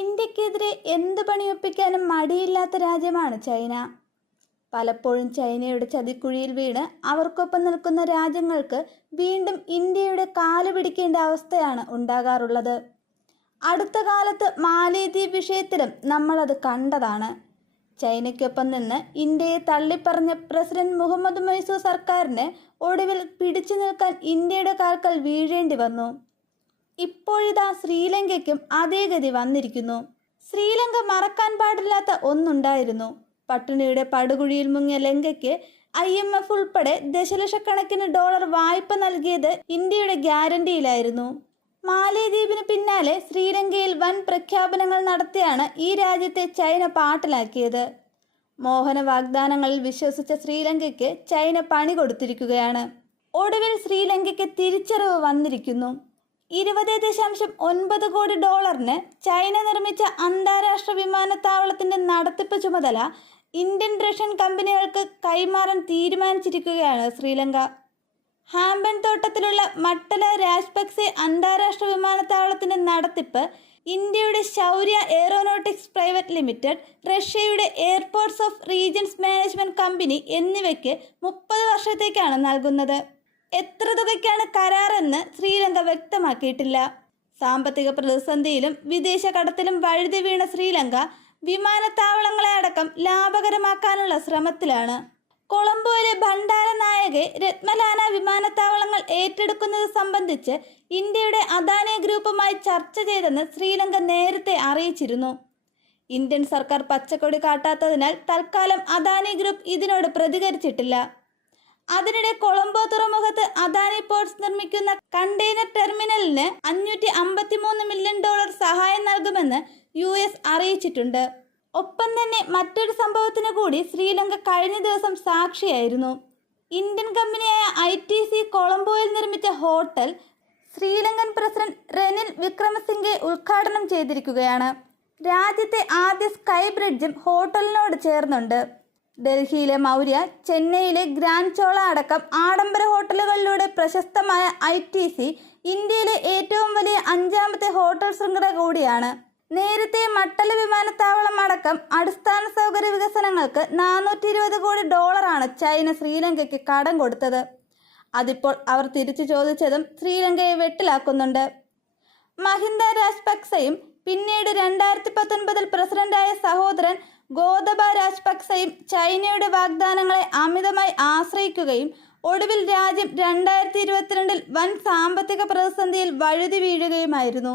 ഇന്ത്യക്കെതിരെ എന്ത് പണിയൊപ്പിക്കാനും മടിയില്ലാത്ത രാജ്യമാണ് ചൈന. പലപ്പോഴും ചൈനയുടെ ചതിക്കുഴിയിൽ വീണ് അവർക്കൊപ്പം നിൽക്കുന്ന രാജ്യങ്ങൾക്ക് വീണ്ടും ഇന്ത്യയുടെ കാൽ പിടിക്കേണ്ട അവസ്ഥയാണ് ഉണ്ടാകാറുള്ളത്. അടുത്ത കാലത്ത് മാലേദ്വീപ് വിഷയത്തിലും നമ്മളത് കണ്ടതാണ്. ചൈനയ്ക്കൊപ്പം നിന്ന് ഇന്ത്യയെ തള്ളിപ്പറഞ്ഞ പ്രസിഡന്റ് മുഹമ്മദ് മൈസൂർ സർക്കാരിന് ഒടുവിൽ പിടിച്ചു നിൽക്കാൻ ഇന്ത്യയുടെ കാൽക്കൽ വീഴേണ്ടി വന്നു. ഇപ്പോഴിതാ ശ്രീലങ്കയ്ക്കും അതേ ഗതി വന്നിരിക്കുന്നു. ശ്രീലങ്ക മറക്കാൻ പാടില്ലാത്ത ഒന്നുണ്ടായിരുന്നു. പട്ടിണിയുടെ പടുകുഴിയിൽ മുങ്ങിയ ലങ്കയ്ക്ക് ഐ എം എഫ് ഉൾപ്പെടെ ദശലക്ഷക്കണക്കിന് ഡോളർ വായ്പ നൽകിയത് ഇന്ത്യയുടെ ഗ്യാരണ്ടിയിലായിരുന്നു. മാലേദ്വീപിന് പിന്നാലെ ശ്രീലങ്കയിൽ വൻ പ്രഖ്യാപനങ്ങൾ നടത്തിയാണ് ഈ രാജ്യത്തെ ചൈന പാട്ടിലാക്കിയത്. മോഹന വാഗ്ദാനങ്ങളിൽ വിശ്വസിച്ച ശ്രീലങ്കയ്ക്ക് ചൈന പണി കൊടുത്തിരിക്കുകയാണ്. ഒടുവിൽ ശ്രീലങ്കയ്ക്ക് തിരിച്ചറിവ് വന്നിരിക്കുന്നു. ഇരുപത് ദശാംശം ഒൻപത് കോടി ഡോളറിന് ചൈന നിർമ്മിച്ച അന്താരാഷ്ട്ര വിമാനത്താവളത്തിന്റെ നടത്തിപ്പ് ചുമതല ഇന്ത്യൻ റഷ്യൻ കമ്പനികൾക്ക് കൈമാറാൻ തീരുമാനിച്ചിരിക്കുകയാണ് ശ്രീലങ്ക. ഹാമ്പൻ തോട്ടത്തിലുള്ള മട്ടല രാജ്പക്സെ അന്താരാഷ്ട്ര വിമാനത്താവളത്തിന്റെ നടത്തിപ്പ് ഇന്ത്യയുടെ ശൗര്യ എയറോനോട്ടിക്സ് പ്രൈവറ്റ് ലിമിറ്റഡ് റഷ്യയുടെ airports of regions management company എന്നിവയ്ക്ക് മുപ്പത് വർഷത്തേക്കാണ് നൽകുന്നത്. എത്ര തുകയ്ക്കാണ് കരാറെന്ന് ശ്രീലങ്ക വ്യക്തമാക്കിയിട്ടില്ല. സാമ്പത്തിക പ്രതിസന്ധിയിലും വിദേശ കടത്തിലും വഴുതി വീണ ശ്രീലങ്ക വിമാനത്താവളങ്ങളെ അടക്കം ലാഭകരമാക്കാനുള്ള ശ്രമത്തിലാണ്. കൊളംബോയിലെ ഭണ്ഡാര നായകെ രത്മലാന വിമാനത്താവളങ്ങൾ ഏറ്റെടുക്കുന്നത് സംബന്ധിച്ച് ഇന്ത്യയുടെ അദാനി ഗ്രൂപ്പുമായി ചർച്ച ചെയ്തെന്ന് ശ്രീലങ്ക നേരത്തെ അറിയിച്ചിരുന്നു. ഇന്ത്യൻ സർക്കാർ പച്ചക്കൊടി കാട്ടാത്തതിനാൽ തൽക്കാലം അദാനി ഗ്രൂപ്പ് ഇതിനോട് പ്രതികരിച്ചിട്ടില്ല. അതിനിടെ കൊളംബോ തുറമുഖത്ത് അദാനി പോർട്സ് നിർമ്മിക്കുന്ന കണ്ടെയ്നർ ടെർമിനലിന് അഞ്ഞൂറ്റി അമ്പത്തിമൂന്ന് മില്യൺ ഡോളർ സഹായം നൽകുമെന്ന് യു എസ് അറിയിച്ചിട്ടുണ്ട്. ഒപ്പം തന്നെ മറ്റൊരു സംഭവത്തിന് കൂടി ശ്രീലങ്ക കഴിഞ്ഞ ദിവസം സാക്ഷിയായിരുന്നു. ഇന്ത്യൻ കമ്പനിയായ ഐ ടി സി കൊളംബോയിൽ നിർമ്മിച്ച ഹോട്ടൽ ശ്രീലങ്കൻ പ്രസിഡന്റ് റെനിൽ വിക്രമസിംഗെ ഉദ്ഘാടനം ചെയ്തിരിക്കുകയാണ്. രാജ്യത്തെ ആദ്യ സ്കൈ ബ്രിഡ്ജും ഹോട്ടലിനോട് ചേർന്നുണ്ട്. ഡൽഹിയിലെ മൗര്യ ചെന്നൈയിലെ ഗ്രാൻഡ് ചോള അടക്കം ആഡംബര ഹോട്ടലുകളിലൂടെ പ്രശസ്തമായ ഐ ടി സി ഇന്ത്യയിലെ ഏറ്റവും വലിയ അഞ്ചാമത്തെ ഹോട്ടൽ ശൃംഖല കൂടിയാണ്. നേരത്തെ മട്ടല വിമാനത്താവളം അടക്കം അടിസ്ഥാന സൗകര്യ വികസനങ്ങൾക്ക് നാനൂറ്റി ഇരുപത് കോടി ഡോളറാണ് ചൈന ശ്രീലങ്കയ്ക്ക് കടം കൊടുത്തത്. അതിപ്പോൾ അവർ തിരിച്ചു ചോദിച്ചതും ശ്രീലങ്കയെ വെട്ടിലാക്കുന്നുണ്ട്. മഹിന്ദ രാജപക്സയും പിന്നീട് രണ്ടായിരത്തി പത്തൊൻപതിൽ പ്രസിഡന്റായ സഹോദരൻ ഗോതബ രാജപക്സയും ചൈനയുടെ വാഗ്ദാനങ്ങളെ അമിതമായി ആശ്രയിക്കുകയും ഒടുവിൽ രാജ്യം രണ്ടായിരത്തി ഇരുപത്തിരണ്ടിൽ വൻ സാമ്പത്തിക പ്രതിസന്ധിയിൽ വഴുതി വീഴുകയുമായിരുന്നു.